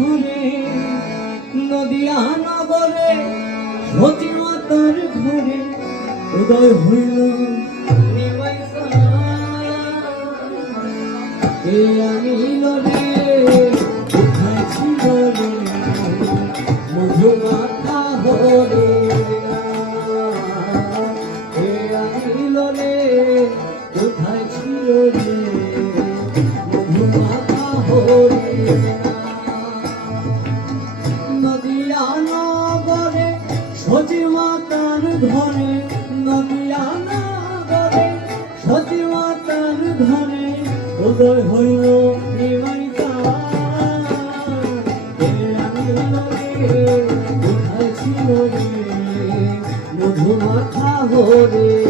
ঘরে নদিয়া নগরে সতীমাতার ঘরে উদয় হইল আনিল রে কোথায় মাতার ঘরে নদিয়া নগরে সতী মাতার ঘরে উদয় হইল মধুমাথা হরে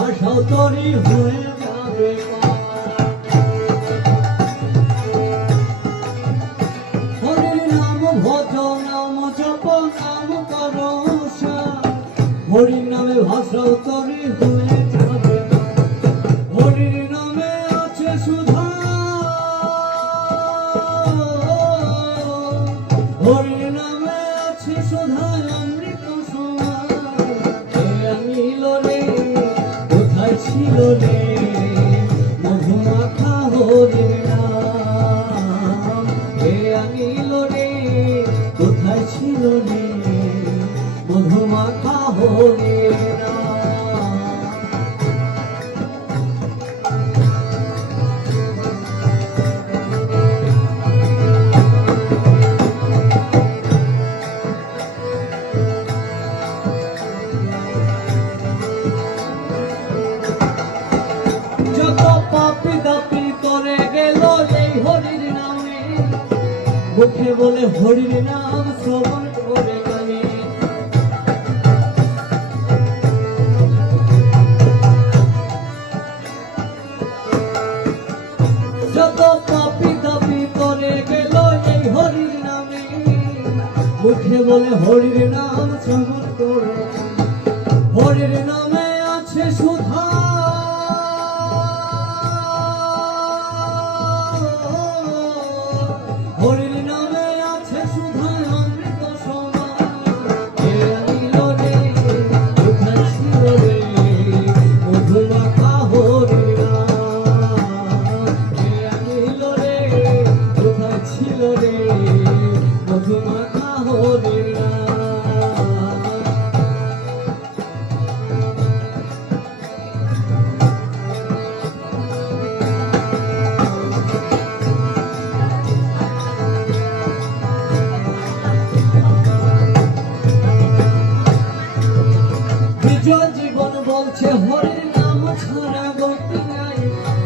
ভাষাও তরি হয়ে যাবে হরির নাম ভজ, নাম জপ, নাম করসা হরি নামে ভাষাও তরি হয়ে যাবে হরির নামে। মুখে বলে হরির নাম শ্রবণ মুখে বলে হরির নাম শ্রবণ করে হরির নামে আছে সুধা। হরির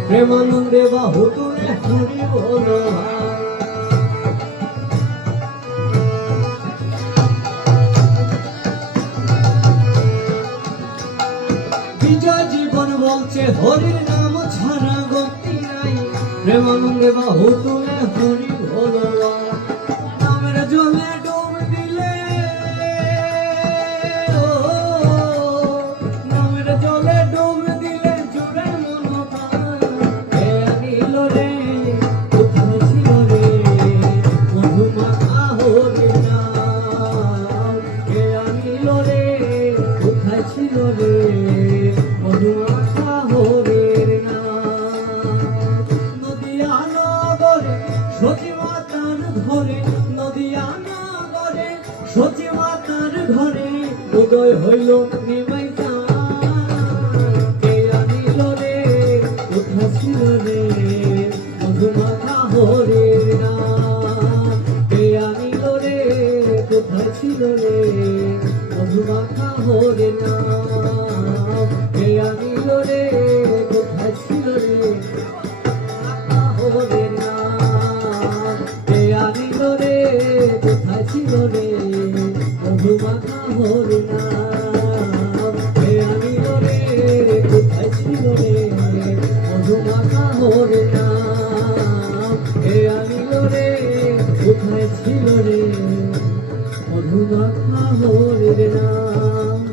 প্রেমানন্দে বাহু তুলে হরি না বিজয় নাম ছাড়া গতি নাই প্রেমানন্দে বাহু তুলে হরি সতী মাতার ঘরে উদয় হইল নিমাই কে আনিল রে কোথা ছিল রে, মধুমাখা হরে নাম কে আনিল রে কোথা ছিল রে, মধুমাখা হরে নাম কে আনিল রে ছিল রে? মধুমাখা হরে নাম।